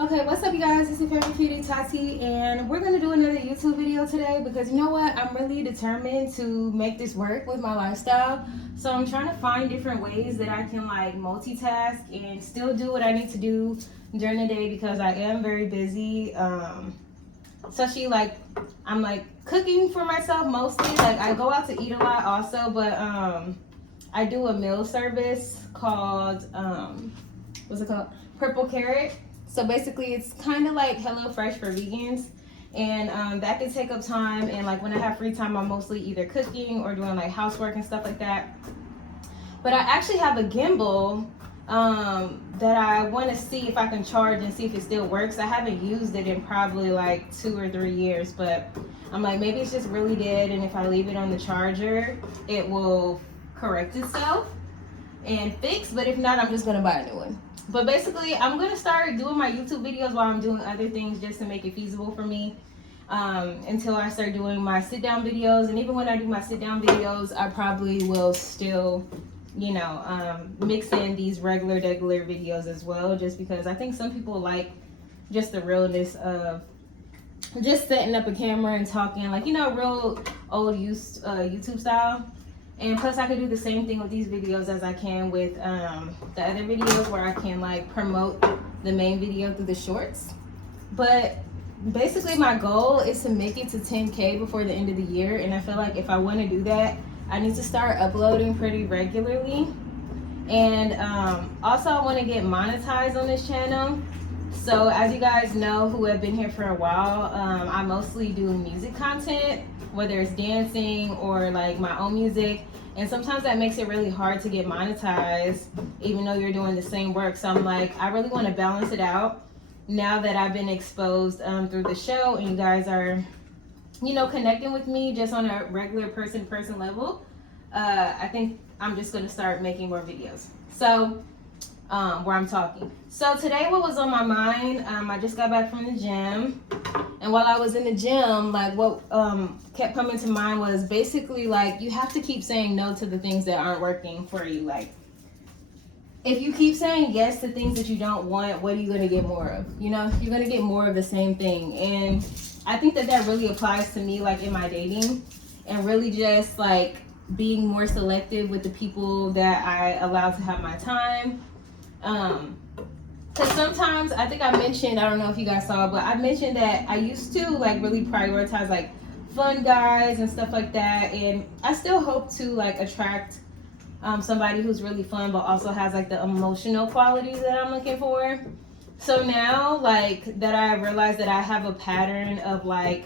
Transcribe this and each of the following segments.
Okay, what's up you guys? It's your favorite cutie Tati, and we're gonna do another YouTube video today because you know what? I'm really determined to make this work with my lifestyle. So I'm trying to find different ways that I can like multitask and still do what I need to do during the day because I am very busy. Especially like I'm like cooking for myself mostly. Like I go out to eat a lot also, but I do a meal service called what's it called? Purple Carrot. So basically, it's kind of like HelloFresh for vegans, and that can take up time. And like when I have free time, I'm mostly either cooking or doing like housework and stuff like that. But I actually have a gimbal that I want to see if I can charge and see if it still works. I haven't used it in probably like 2 or 3 years, but I'm like maybe it's just really dead, and if I leave it on the charger, it will correct itself and fix. But if not, I'm just gonna buy a new one. But basically, I'm gonna start doing my YouTube videos while I'm doing other things just to make it feasible for me until I start doing my sit down videos. And even when I do my sit down videos, I probably will still, you know, mix in these regular videos as well, just because I think some people like just the realness of just setting up a camera and talking, like, you know, real old used YouTube style. And plus I can do the same thing with these videos as I can with the other videos, where I can like promote the main video through the shorts. But basically my goal is to make it to 10K before the end of the year. And I feel like if I want to do that, I need to start uploading pretty regularly. And also I want to get monetized on this channel. So as you guys know who have been here for a while, I mostly do music content, whether it's dancing or like my own music. And sometimes that makes it really hard to get monetized, even though you're doing the same work. So I'm like, I really want to balance it out now that I've been exposed through the show, and you guys are, you know, connecting with me just on a regular person-to-person level. I think I'm just going to start making more videos. So where I'm talking. So today what was on my mind, I just got back from the gym, and while I was in the gym, like what kept coming to mind was basically like you have to keep saying no to the things that aren't working for you. Like if you keep saying yes to things that you don't want, what are you going to get more of? You know, you're going to get more of the same thing. And I think that that really applies to me, like in my dating, and really just like being more selective with the people that I allow to have my time. Because sometimes I think I mentioned, I don't know if you guys saw, but I mentioned that I used to like really prioritize like fun guys and stuff like that, and I still hope to like attract somebody who's really fun but also has like the emotional qualities that I'm looking for. So now like that I realize that I have a pattern of like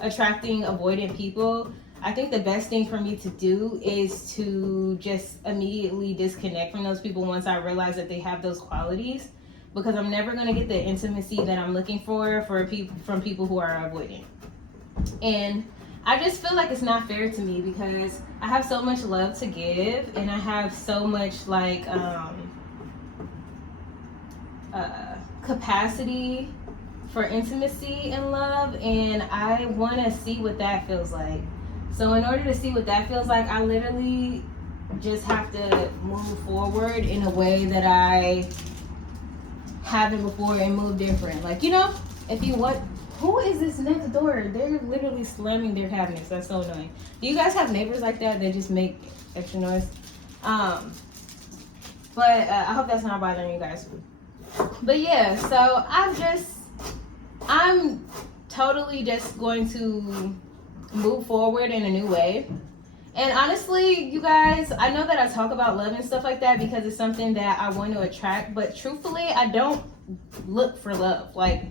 attracting avoidant people, I think the best thing for me to do is to just immediately disconnect from those people once I realize that they have those qualities, because I'm never going to get the intimacy that I'm looking for people from people who are avoidant. And I just feel like it's not fair to me because I have so much love to give, and I have so much like capacity for intimacy and love, and I want to see what that feels like. So in order to see what that feels like, I literally just have to move forward in a way that I haven't before and move different. Like, you know, if you want, who is this next door? They're literally slamming their cabinets. That's so annoying. Do you guys have neighbors like that that just make extra noise? But I hope that's not bothering you guys. But yeah, so I'm totally just going to move forward in a new way. And honestly, you guys, I know that I talk about love and stuff like that because it's something that I want to attract, but truthfully, I don't look for love. Like,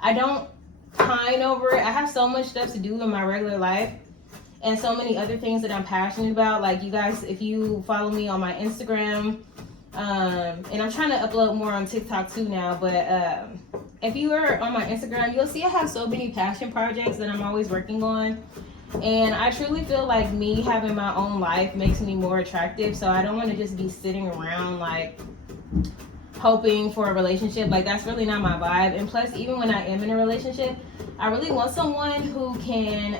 I don't pine over it. I have so much stuff to do in my regular life and so many other things that I'm passionate about. Like, you guys, if you follow me on my Instagram, and I'm trying to upload more on TikTok too now, but if you are on my Instagram, you'll see I have so many passion projects that I'm always working on. And I truly feel like me having my own life makes me more attractive. So I don't want to just be sitting around like hoping for a relationship. Like, that's really not my vibe. And plus, even when I am in a relationship, I really want someone who can,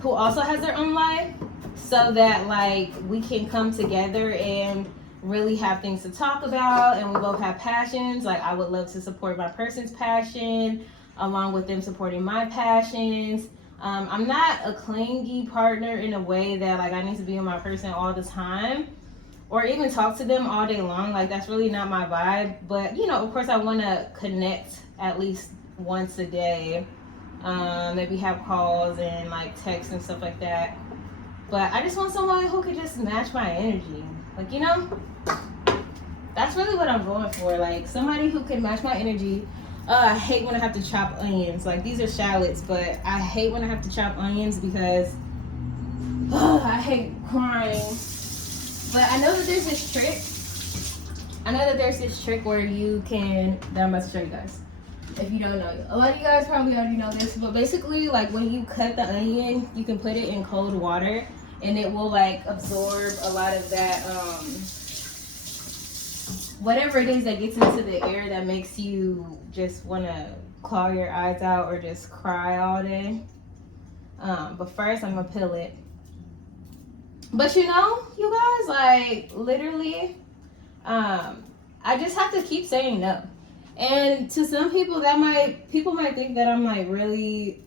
who also has their own life, so that like we can come together and really have things to talk about, and we both have passions. Like, I would love to support my person's passion along with them supporting my passions. I'm not a clingy partner in a way that like I need to be with my person all the time or even talk to them all day long. Like, that's really not my vibe. But, you know, of course I want to connect at least once a day. Maybe have calls and like texts and stuff like that. But I just want someone who could just match my energy. Like, you know, that's really what I'm going for. Like, somebody who can match my energy. I hate when I have to chop onions. Like, these are shallots, but I hate when I have to chop onions because I hate crying. But I know that there's this trick. Where you can, that I'm about to show you guys. If you don't know, a lot of you guys probably already know this, but basically, like, when you cut the onion, you can put it in cold water and it will like absorb a lot of that whatever it is that gets into the air that makes you just want to claw your eyes out or just cry all day. But first I'm gonna peel it. But you know, you guys, like, literally, I just have to keep saying no. And to some people, people might think that I'm like really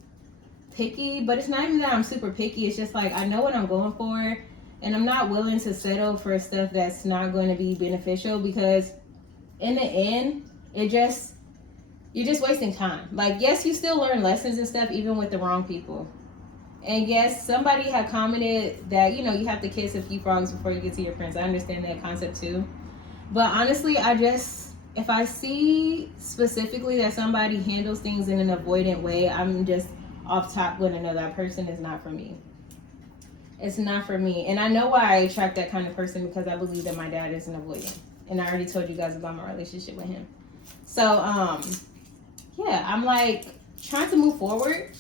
picky, but it's not even that I'm super picky. It's just like I know what I'm going for, and I'm not willing to settle for stuff that's not going to be beneficial, because in the end, you're just wasting time. Like, yes, you still learn lessons and stuff even with the wrong people. And yes, somebody had commented that, you know, you have to kiss a few frogs before you get to your prince. I understand that concept too. But honestly, if I see specifically that somebody handles things in an avoidant way, I'm just off top going to know that person is not for me. It's not for me. And I know why I attract that kind of person, because I believe that my dad is an avoidant. And I already told you guys about my relationship with him. So, yeah, I'm like trying to move forward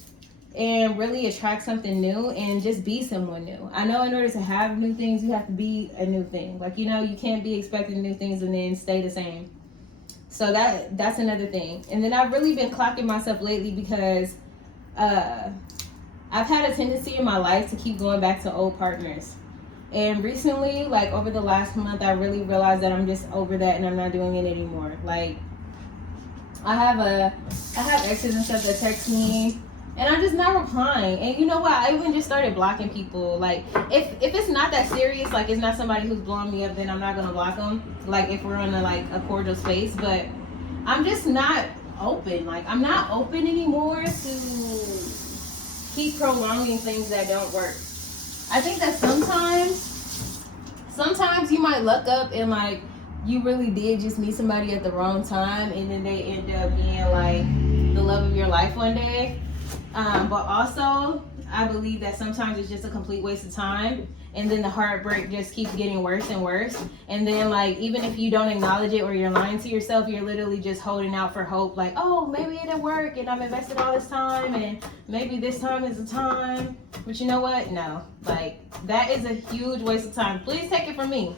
and really attract something new and just be someone new. I know in order to have new things, you have to be a new thing. Like, you know, you can't be expecting new things and then stay the same. So that's another thing. And then I've really been clocking myself lately because I've had a tendency in my life to keep going back to old partners. And recently, like over the last month, I really realized that I'm just over that and I'm not doing it anymore. Like, I have exes and stuff that text me and I'm just not replying. And you know what? I even just started blocking people. Like, if it's not that serious, like it's not somebody who's blowing me up, then I'm not gonna block them. Like, if we're in a cordial space, but I'm just not open. Like, I'm not open anymore to keep prolonging things that don't work. I think that sometimes you might luck up and like you really did just meet somebody at the wrong time, and then they end up being like the love of your life one day. But also, I believe that sometimes it's just a complete waste of time, and then the heartbreak just keeps getting worse and worse. And then, like, even if you don't acknowledge it or you're lying to yourself, you're literally just holding out for hope. Like, oh, maybe it'll work, and I've invested all this time, and maybe this time is the time. But you know what? No. Like, that is a huge waste of time. Please take it from me.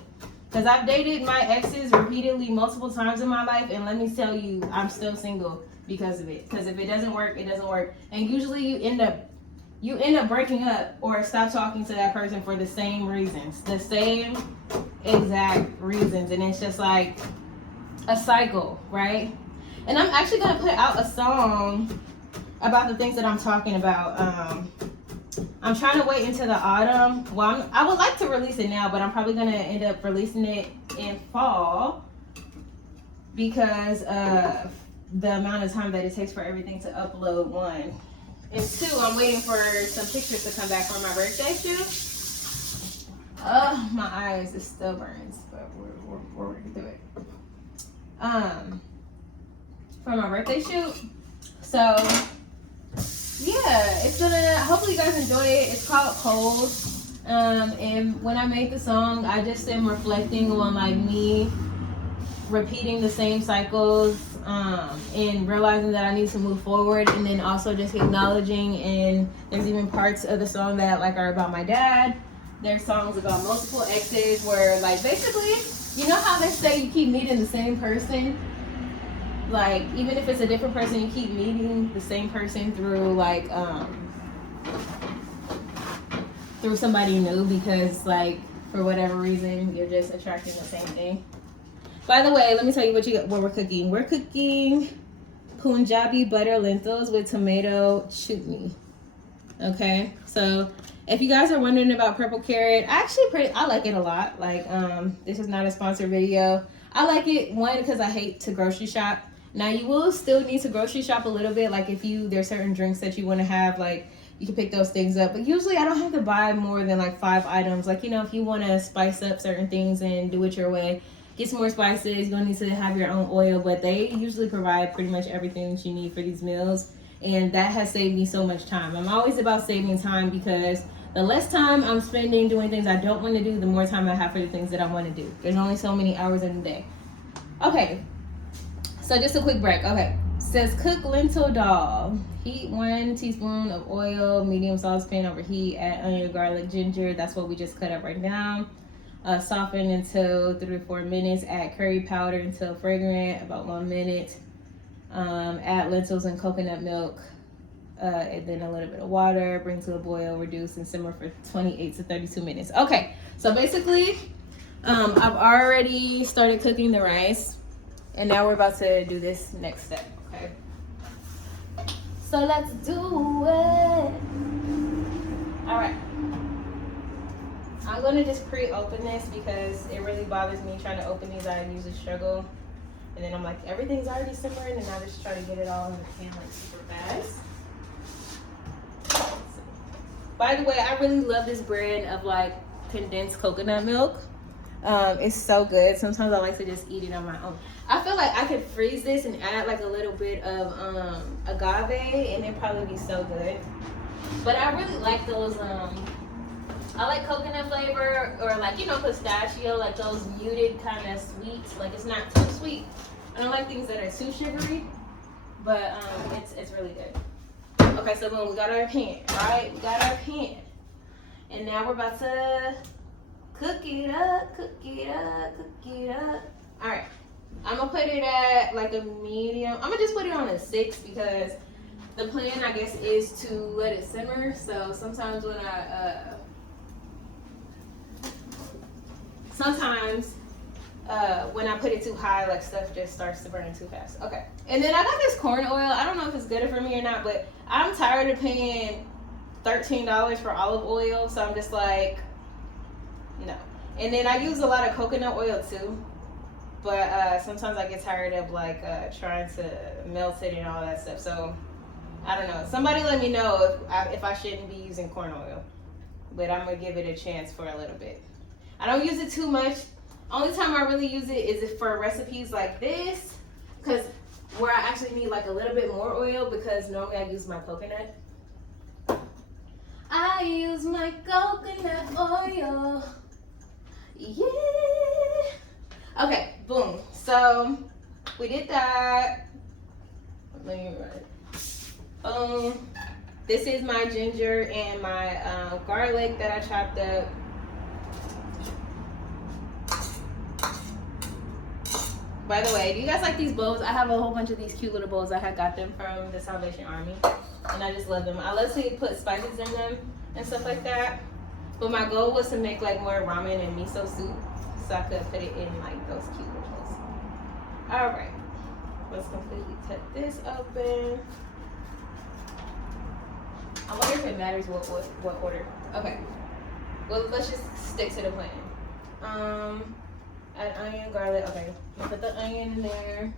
Because I've dated my exes repeatedly multiple times in my life, and let me tell you, I'm still single because of it. Because if it doesn't work, it doesn't work. And usually you end up breaking up or stop talking to that person for the same reasons. The same exact reasons. And it's just like a cycle, right? And I'm actually going to put out a song about the things that I'm talking about. I'm trying to wait into the autumn. Well, I would like to release it now, but I'm probably going to end up releasing it in fall because of the amount of time that it takes for everything to upload, one. And two, I'm waiting for some pictures to come back for my birthday shoot. Oh, my eyes, it still burns, but we're working through it. For my birthday shoot. So, yeah, it's gonna, hopefully you guys enjoy it. It's called Cold. And when I made the song, I just am reflecting on like me repeating the same cycles, and realizing that I need to move forward, and then also just acknowledging, and there's even parts of the song that like are about my dad. There's songs about multiple exes where like basically, you know how they say you keep meeting the same person? Like, even if it's a different person, you keep meeting the same person through like through somebody new, because like for whatever reason, you're just attracting the same thing. By the way, let me tell you what we're cooking. We're cooking Punjabi butter lentils with tomato chutney. Okay, so if you guys are wondering about purple carrot, I like it a lot. Like, this is not a sponsored video. I like it, one, because I hate to grocery shop. Now, you will still need to grocery shop a little bit. Like, if there's certain drinks that you want to have, like, you can pick those things up. But usually, I don't have to buy more than, like, 5 items. Like, you know, if you want to spice up certain things and do it your way, get some more spices. You're going to need to have your own oil. But they usually provide pretty much everything that you need for these meals. And that has saved me so much time. I'm always about saving time, because the less time I'm spending doing things I don't want to do, the more time I have for the things that I want to do. There's only so many hours in the day. Okay, so just a quick break. Okay, it says cook lentil dal. Heat 1 teaspoon of oil, medium saucepan over heat, add onion, garlic, ginger. That's what we just cut up right now. Soften until 3 to 4 minutes. Add curry powder until fragrant, about 1 minute. Add lentils and coconut milk, and then a little bit of water. Bring to a boil, reduce, and simmer for 28 to 32 minutes. Okay, so basically, I've already started cooking the rice, and now we're about to do this next step. Okay, so let's do it. All right, I'm gonna just pre-open this because it really bothers me trying to open these. I usually struggle. And then I'm like, everything's already simmering, and I just try to get it all in the pan like super fast. By the way, I really love this brand of like condensed coconut milk. It's so good. Sometimes I like to just eat it on my own. I feel like I could freeze this and add like a little bit of agave, and it'd probably be so good. But I really like those. I like coconut flavor, or like, you know, pistachio, like those muted kind of sweets. Like, it's not too sweet. I don't like things that are too sugary, but it's really good. Okay, so boom, we got our pan, right? We got our pan. And now we're about to cook it up, cook it up, cook it up. All right, I'm gonna put it at like a medium. I'm gonna just put it on a 6 because the plan, I guess, is to let it simmer. So sometimes when when I put it too high, like stuff just starts to burn too fast. Okay. And then I got this corn oil. I don't know if it's good for me or not, but I'm tired of paying $13 for olive oil. So I'm just like, no. And then I use a lot of coconut oil too. But sometimes I get tired of like trying to melt it and all that stuff. So I don't know. Somebody let me know if I shouldn't be using corn oil. But I'm going to give it a chance for a little bit. I don't use it too much. Only time I really use it is for recipes like this, because where I actually need like a little bit more oil, because normally I use my coconut. I use my coconut oil. Yeah. Okay, boom. So we did that. Let me write. This is my ginger and my garlic that I chopped up. By the way, do you guys like these bowls? I have a whole bunch of these cute little bowls. I had got them from the Salvation Army, and I just love them. I love to put spices in them and stuff like that. But my goal was to make like more ramen and miso soup, so I could put it in like those cute little bowls. All right, let's completely cut this open. I wonder if it matters what order. Okay, well, let's just stick to the plan. Add onion, garlic. Okay, I'm gonna put the onion in there.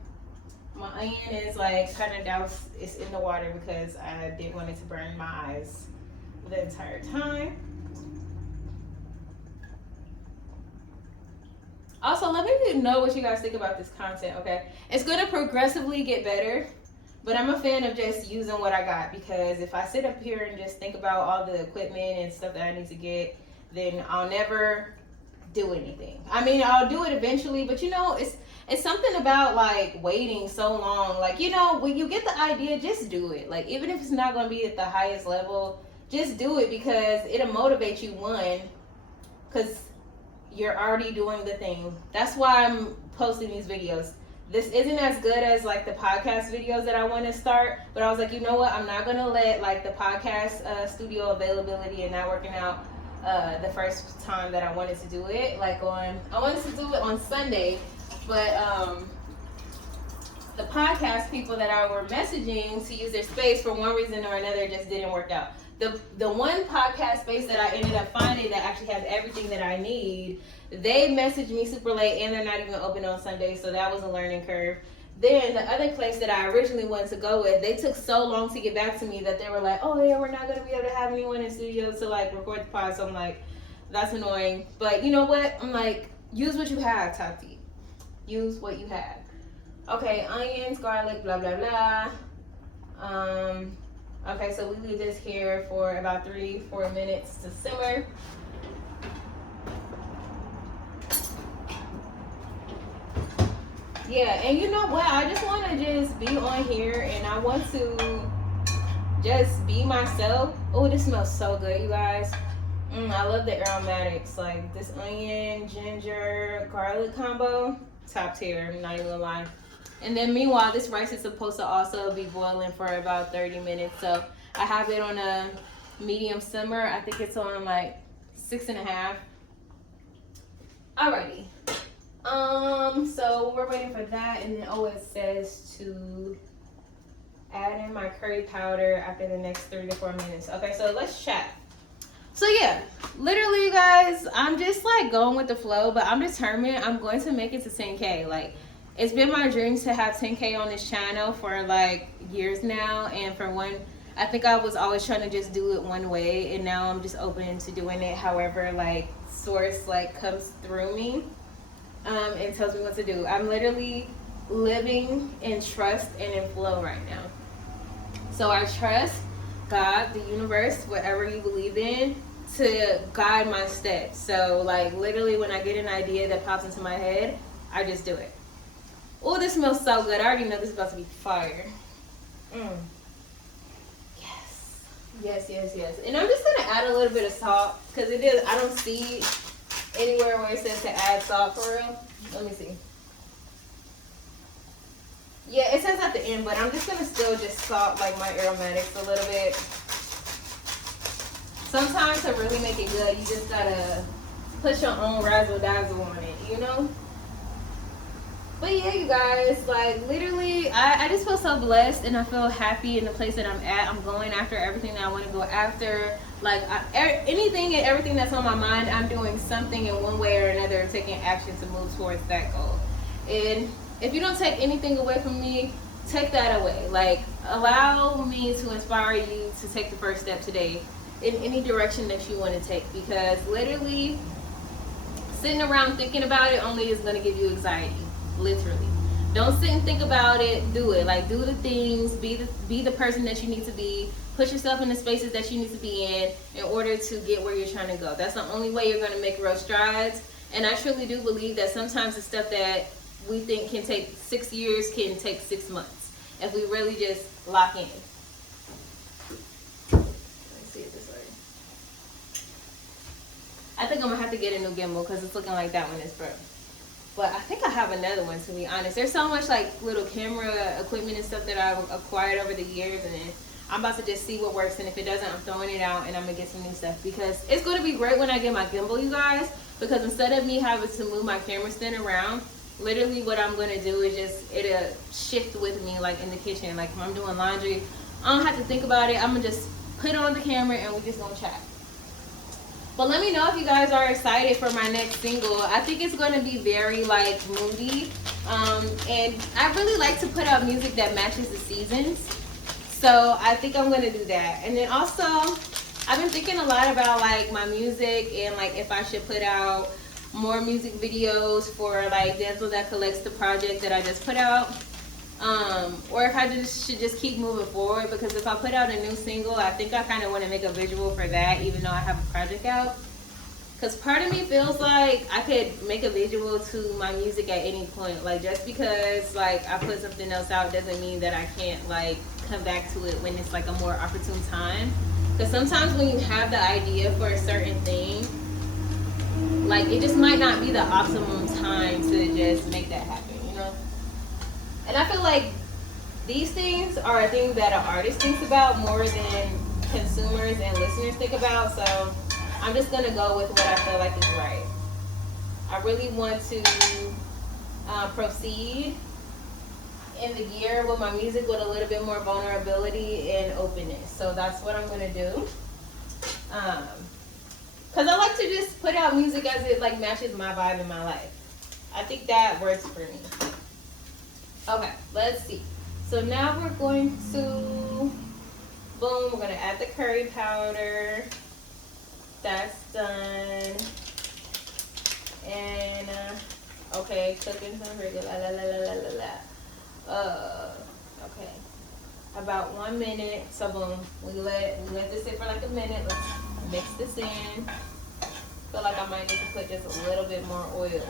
My onion is like kind of doused. It's in the water because I didn't want it to burn my eyes the entire time. Also, let me know what you guys think about this content, okay? It's gonna progressively get better, but I'm a fan of just using what I got, because if I sit up here and just think about all the equipment and stuff that I need to get, then I'll never do anything. I mean, I'll do it eventually, but you know, it's something about like waiting so long. Like, you know, when you get the idea, just do it. Like, even if it's not going to be at the highest level, just do it, because it'll motivate you, one, because you're already doing the thing. That's why I'm posting these videos. This isn't as good as like the podcast videos that I want to start, but I was like, you know what, I'm not going to let like the podcast studio availability and not working out the first time that I wanted to do it. Like I wanted to do it on Sunday, but the podcast people that I were messaging to use their space for one reason or another just didn't work out. The one podcast space that I ended up finding that actually has everything that I need, they messaged me super late and they're not even open on Sunday, so that was a learning curve. Then the other place that I originally wanted to go with, they took so long to get back to me that they were like, oh yeah, we're not going to be able to have anyone in studio to like record the pod. So I'm like, that's annoying. But you know what? I'm like, use what you have, Tati. Use what you have. Okay, onions, garlic, blah, blah, blah. Okay, so we leave this here for about 3-4 minutes to simmer. Yeah, and you know what? I just want to just be on here and I want to just be myself. Oh, this smells so good, you guys. I love the aromatics. Like this onion, ginger, garlic combo, top tier. I'm not even gonna lie. And then meanwhile, this rice is supposed to also be boiling for about 30 minutes. So I have it on a medium simmer. I think it's on like 6.5. Alrighty. So we're waiting for that, and then it says to add in my curry powder after the next 3 to 4 minutes. Okay, so let's chat. So yeah, literally you guys, I'm just like going with the flow, but I'm determined I'm going to make it to 10K. Like, it's been my dream to have 10K on this channel for like years now, and for one, I think I was always trying to just do it one way, and now I'm just open to doing it however like source like comes through me and tells me what to do. I'm literally living in trust and in flow right now. So I trust God, the universe, whatever you believe in, to guide my steps. So like literally when I get an idea that pops into my head, I just do it. Oh, this smells so good. I already know this is about to be fire. Yes. And I'm just gonna add a little bit of salt because I don't see anywhere where it says to add salt for real. Let me see. Yeah, it says at the end, but I'm just gonna still just salt like my aromatics a little bit. Sometimes to really make it good, you just gotta put your own razzle dazzle on it, you know? But yeah, you guys, like literally, I just feel so blessed and I feel happy in the place that I'm at. I'm going after everything that I want to go after. Like anything and everything that's on my mind, I'm doing something in one way or another, taking action to move towards that goal. And if you don't take anything away from me, take that away. Like, allow me to inspire you to take the first step today in any direction that you want to take, because literally sitting around thinking about it only is going to give you anxiety. Literally, don't sit and think about it. Do it. Like, do the things. Be the person that you need to be. Put yourself in the spaces that you need to be in order to get where you're trying to go. That's the only way you're going to make real strides. And I truly do believe that sometimes the stuff that we think can take 6 years can take 6 months if we really just lock in. Let me see it this way. I think I'm gonna have to get a new gimbal because it's looking like that one is broke. But I think I have another one, to be honest. There's so much like little camera equipment and stuff that I've acquired over the years, and then I'm about to just see what works, and if it doesn't, I'm throwing it out and I'm gonna get some new stuff, because it's gonna be great when I get my gimbal, you guys, because instead of me having to move my camera stand around, literally what I'm gonna do is just, it'll shift with me like in the kitchen. Like when I'm doing laundry, I don't have to think about it. I'm gonna just put on the camera and we just gonna chat. But let me know if you guys are excited for my next single. I think it's going to be very like moody, and I really like to put out music that matches the seasons, so I think I'm going to do that. And then also I've been thinking a lot about like my music and like if I should put out more music videos for like Denzel That Collects, the project that I just put out, or if I should just keep moving forward, because if I put out a new single, I think I kind of want to make a visual for that, even though I have a project out. Because part of me feels like I could make a visual to my music at any point. Like, just because like I put something else out doesn't mean that I can't like come back to it when it's like a more opportune time. Because sometimes when you have the idea for a certain thing, like it just might not be the optimum time to just make that happen, you know? And I feel like these things are things that an artist thinks about more than consumers and listeners think about. So I'm just gonna go with what I feel like is right. I really want to proceed in the year with my music with a little bit more vulnerability and openness. So that's what I'm gonna do. Cause I like to just put out music as it like matches my vibe in my life. I think that works for me. Okay, let's see. So now we're going to, boom, we're gonna add the curry powder. That's done. And okay, cooking some regular, la la la la la la. Okay, about 1 minute. So boom, we let this sit for like a minute. Let's mix this in. Feel like I might need to put just a little bit more oil.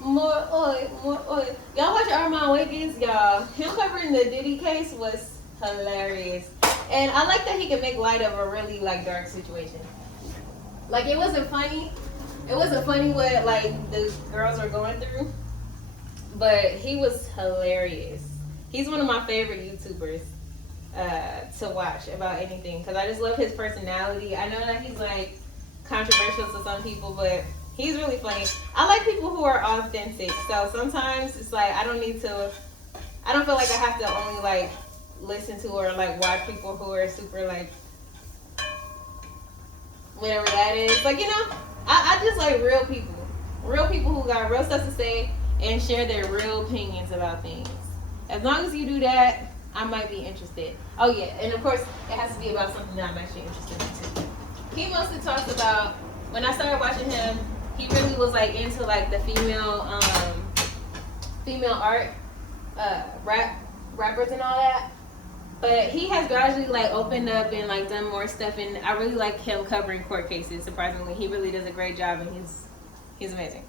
More oil. Y'all watch Armand Wiggins, y'all. Him covering the Diddy case was hilarious. And I like that he can make light of a really like dark situation. Like it wasn't funny. It wasn't funny what like the girls were going through. But he was hilarious. He's one of my favorite YouTubers to watch about anything. Because I just love his personality. I know that he's like controversial to some people, but he's really funny. I like people who are authentic. So sometimes it's like I don't feel like I have to only like listen to or like watch people who are super like whatever that is. Like, you know, I just like real people. Real people who got real stuff to say and share their real opinions about things. As long as you do that, I might be interested. Oh yeah, and of course it has to be about something that I'm actually interested in too. He mostly talks about, when I started watching him, he really was like into like the female art, rappers and all that. But he has gradually like opened up and like done more stuff, and I really like him covering court cases. Surprisingly, he really does a great job, and he's amazing.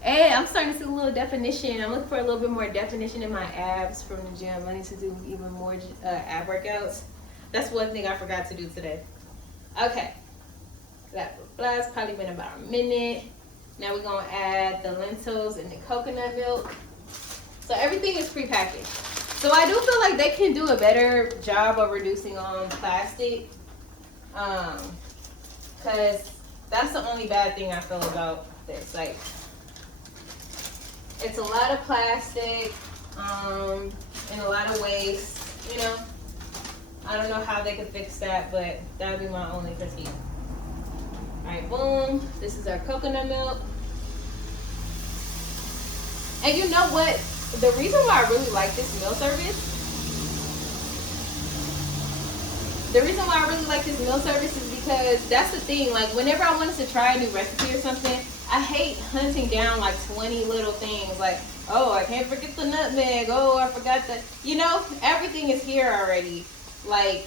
Hey, I'm starting to see a little definition. I'm looking for a little bit more definition in my abs from the gym. I need to do even more ab workouts. That's one thing I forgot to do today. Okay. That's probably been about a minute. Now we're gonna add the lentils and the coconut milk. So everything is prepackaged. So I do feel like they can do a better job of reducing on plastic. Cause that's the only bad thing I feel about this. Like, it's a lot of plastic, and a lot of waste, you know. I don't know how they could fix that, but that would be my only critique. Alright, boom. This is our coconut milk. And you know what? The reason why I really like this meal service, is because that's the thing. Like, whenever I wanted to try a new recipe or something, I hate hunting down like 20 little things. Like, oh, I can't forget the nutmeg. Oh, I forgot the, you know, everything is here already. Like,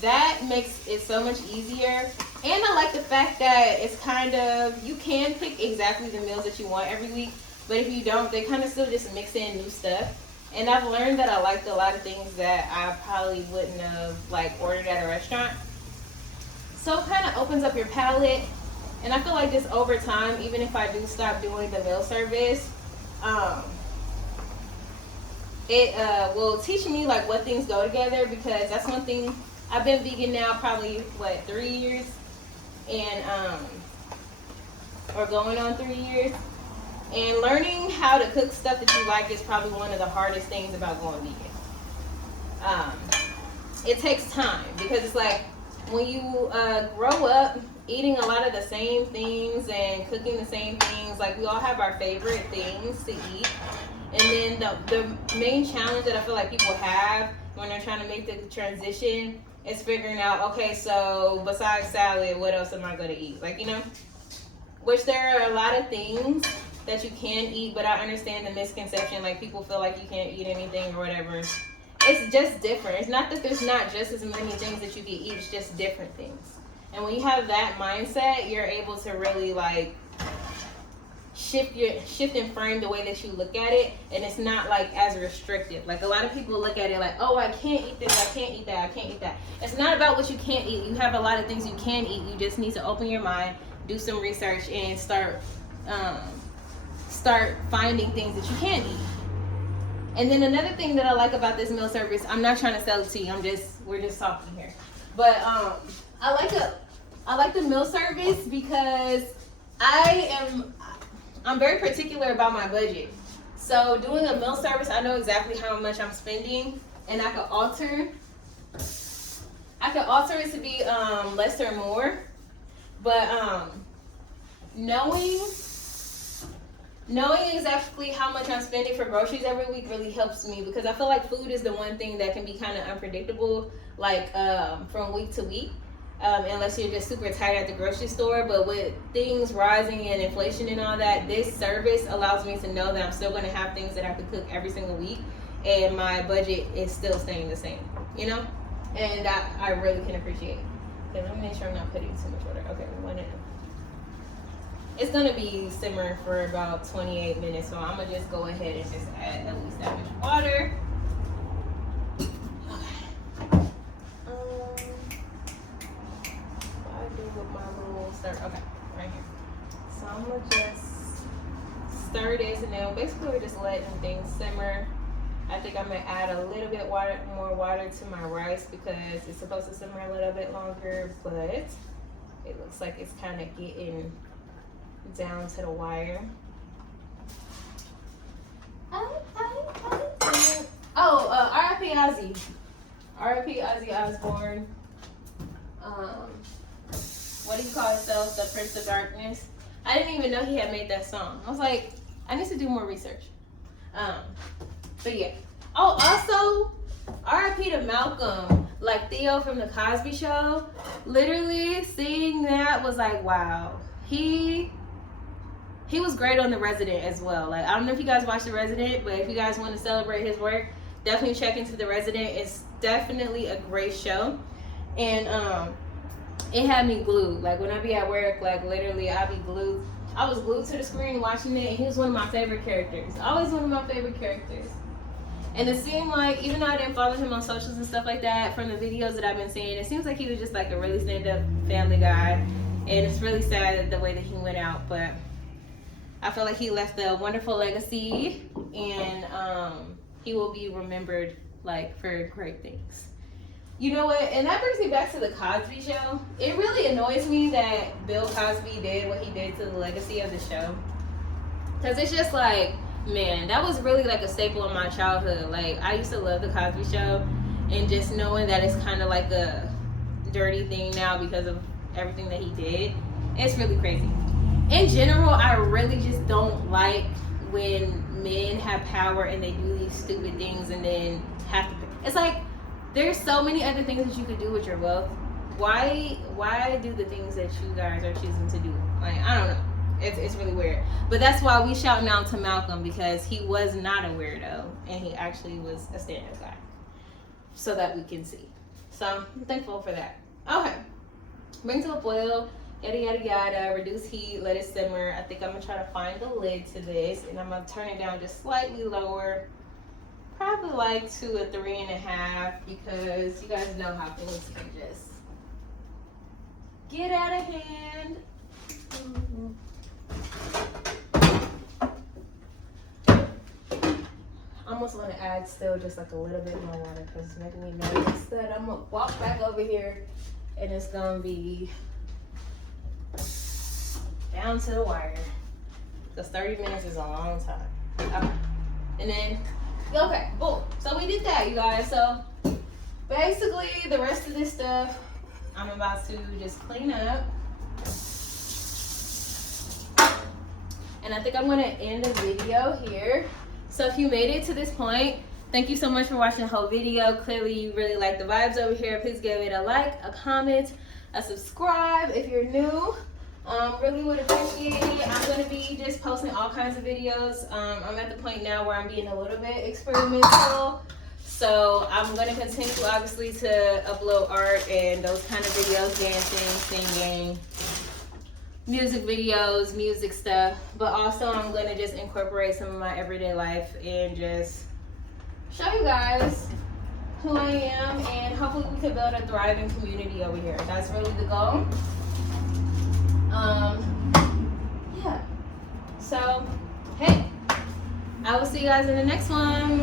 that makes it so much easier. And I like the fact that it's kind of, you can pick exactly the meals that you want every week. But if you don't, they kind of still just mix in new stuff. And I've learned that I liked a lot of things that I probably wouldn't have like ordered at a restaurant. So it kind of opens up your palate. And I feel like just over time, even if I do stop doing the meal service, it will teach me like what things go together, because that's one thing. I've been vegan now probably 3 years, and or going on 3 years. And learning how to cook stuff that you like is probably one of the hardest things about going vegan. It takes time, because it's like when you grow up eating a lot of the same things and cooking the same things, like we all have our favorite things to eat. And then the main challenge that I feel like people have when they're trying to make the transition is figuring out, okay, so besides salad, what else am I going to eat? Like, you know, which there are a lot of things that you can eat, but I understand the misconception. Like, people feel like you can't eat anything or whatever. It's just different. It's not that there's not just as many things that you can eat. It's just different things. And when you have that mindset, you're able to really like shift and frame the way that you look at it, and it's not like as restrictive. Like, a lot of people look at it like, oh, I can't eat this, I can't eat that, I can't eat that. It's not about what you can't eat. You have a lot of things you can eat. You just need to open your mind, do some research, and start finding things that you can eat. And then another thing that I like about this meal service, I'm not trying to sell it to you, we're just talking here. But I I like the meal service because I'm very particular about my budget. So doing a meal service, I know exactly how much I'm spending, and I can alter it to be less or more. But knowing exactly how much I'm spending for groceries every week really helps me, because I feel like food is the one thing that can be kind of unpredictable, like from week to week, unless you're just super tight at the grocery store. But with things rising and inflation and all that, this service allows me to know that I'm still going to have things that I could cook every single week, and my budget is still staying the same, you know? And that I really can appreciate. Okay, let me make sure I'm not putting too much water. Okay, it's gonna be simmering for about 28 minutes, so I'm gonna just go ahead and just add at least that much water. Okay. What I do with my little stir? Okay, right here. So I'm gonna just stir this, and then basically we're just letting things simmer. I think I'm gonna add a little bit more water to my rice because it's supposed to simmer a little bit longer, but it looks like it's kind of getting down to the wire. R.I.P. Ozzy. R.I.P. Ozzy Osbourne. What do you call himself? The Prince of Darkness. I didn't even know he had made that song. I was like, I need to do more research. But yeah. Oh, also, R.I.P. to Malcolm, like Theo from the Cosby Show. Literally, seeing that was like, wow. He was great on The Resident as well. Like, I don't know if you guys watched The Resident, but if you guys want to celebrate his work, definitely check into The Resident. It's definitely a great show. And it had me glued. Like, when I be at work, like, literally, I be glued. I was glued to the screen watching it, and he was one of my favorite characters. Always one of my favorite characters. And it seemed like, even though I didn't follow him on socials and stuff like that, from the videos that I've been seeing, it seems like he was just like a really stand-up family guy. And it's really sad the way that he went out, but I feel like he left a wonderful legacy, and he will be remembered like for great things. You know what? And that brings me back to the Cosby Show. It really annoys me that Bill Cosby did what he did to the legacy of the show, because it's just like, man, that was really like a staple of my childhood. Like, I used to love the Cosby Show, and just knowing that it's kind of like a dirty thing now because of everything that he did, it's really crazy. In general, I really just don't like when men have power and they do these stupid things and then have to. It's like, there's so many other things that you could do with your wealth. Why do the things that you guys are choosing to do? Like, I don't know. It's really weird. But that's why we shouting out to Malcolm, because he was not a weirdo and he actually was a stand-up guy, so that we can see. So I'm thankful for that. Okay. Bring to a boil. Yada yada yada, reduce heat, let it simmer. I think I'm gonna try to find the lid to this, and I'm gonna turn it down just slightly lower, probably like to a 3.5, because you guys know how things can just get out of hand. I almost want to add still just like a little bit more water, because it's making me nervous that I'm gonna walk back over here and it's gonna be down to the wire, because 30 minutes is a long time. Okay. And then, okay, boom. So we did that, you guys. So basically the rest of this stuff I'm about to just clean up. And I think I'm gonna end the video here. So if you made it to this point, thank you so much for watching the whole video. Clearly you really like the vibes over here. Please give it a like, a comment, a subscribe if you're new. Really would appreciate it. I'm going to be just posting all kinds of videos. I'm at the point now where I'm being a little bit experimental. So I'm going to continue, obviously, to upload art and those kind of videos, dancing, singing, music videos, music stuff. But also I'm going to just incorporate some of my everyday life and just show you guys who I am. And hopefully we can build a thriving community over here. That's really the goal. Yeah. So, hey, I will see you guys in the next one.